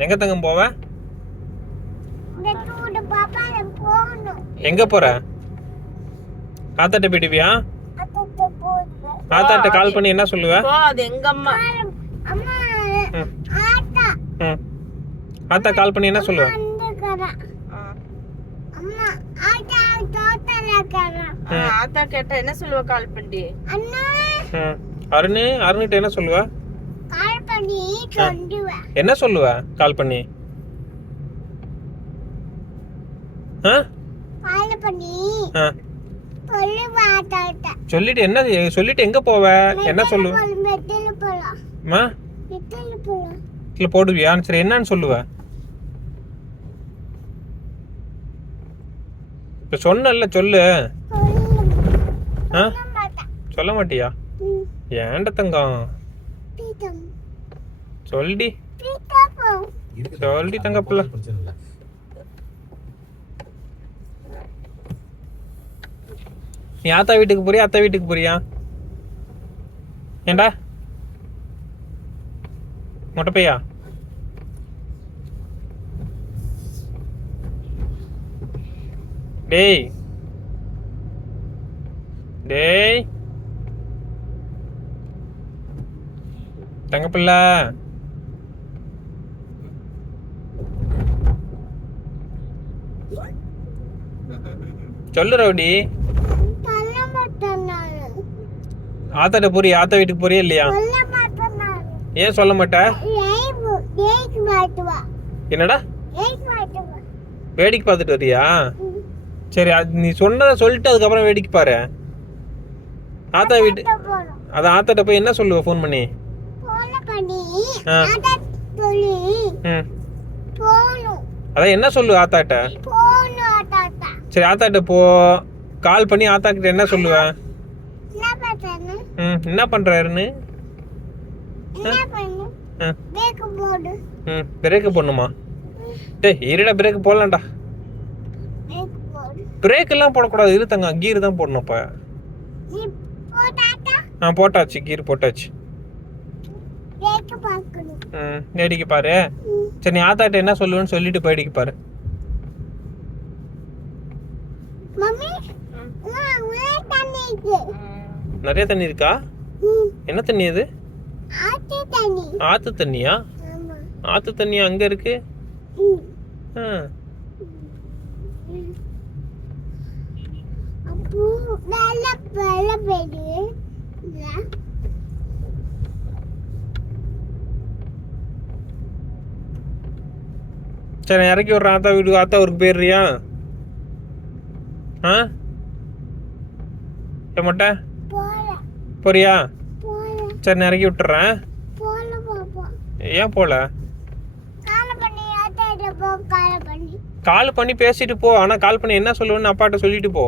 எங்க தங்கம் போவ? இந்த பாப்பால போணும். எங்க போற? ஆத்தாட்ட போயிடுவியா? அத்த போடு. ஆத்தாட்ட கால் பண்ணி என்ன சொல்லுவ? போ, அது எங்க அம்மா. அம்மா ம். ஆத்தா ஆத்தா கால் பண்ணி என்ன சொல்லுவ? வந்துக்கறா. அம்மா ஆத்தா தோட்டலக்கறா. ஆத்தா கேட்டா என்ன சொல்லுவ கால் பண்ணி? அண்ணா அருண்கிட்ட என்ன சொல்லுவ? கால் பண்ணி சொல்லுவா. என்ன சொல்லுவ கால் பண்ணி? கால் பண்ணி ஆ சொல்லுவா தாத்தா. சொல்லிட்டு எங்க போவ? என்ன சொல்லுவ? மெட்டல போலாம். மா மெட்டல போலாம். இல்ல போடுவியா? சரி என்னன்னு சொல்லுவ? இப்ப சொன்னல சொல்லு. சொல்ல மாட்டியா? ஏன்டா தங்கம்? சொல்டி தங்க பிள்ளை. நீ ஆத்தா வீட்டுக்கு போறியா அத்தை வீட்டுக்கு போறியா? ஏண்டா மொட்டை பையா? டேய் டேய் தங்கப்பிள்ளை, சொல்லு ரவுடி. ஆத்தாட்ட போறியா? ஆத்தா வீட்டுக்கு போறியா இல்லையா? ஏன் சொல்ல மாட்ட? என்னடா வேடிக்கை பார்த்துட்டு வரியா? சரி, நீ சொன்னதை சொல்லிட்டு அதுக்கப்புறம் வேடிக்கை பாரு. ஆத்தா வீட்டு அதான் ஆத்தாட்ட போய் என்ன சொல்லுவ ஃபோன் பண்ணி? அதான் என்ன சொல்லுவ ஆத்தாட்ட? சரி, ஆத்தாட்ட போ, கால் பண்ணி ஆத்தா கிட்ட என்ன சொல்லுவ? என்ன பண்றாருன்னு? பிரேக் போடணுமா? டேய் இருடா, பிரேக் போடலாம்டா. பிரேக் எல்லாம் போடக்கூடாது, இரு தங்க, கீர் தான் போடணும். இப்ப போட்டாச்சு, கீர் போட்டாச்சு. வேடிக்கை பாரு. சரி, நீ ஆத்தாட்ட என்ன சொல்லுவேன்னு சொல்லிட்டு போயிடிக்கு பாரு. நிறைய தண்ணி இருக்கா? என்ன தண்ணி அது? ஆத்து தண்ணியா? ஆத்து தண்ணியா அங்க இருக்கு? சரி, இறக்கி விடுறேன். ஆத்தா வீட்டுக்கு, ஆத்தா ஊருக்கு போயிடுறியா? மொட்டை போறியா? சரி, நான் இறக்கி விட்டுறேன். ஏன் போல? கால் பண்ணி பேசிட்டு போ. ஆனா கால் பண்ணி என்ன சொல்லுவேன்னு அப்பாட்ட சொல்லிட்டு போ.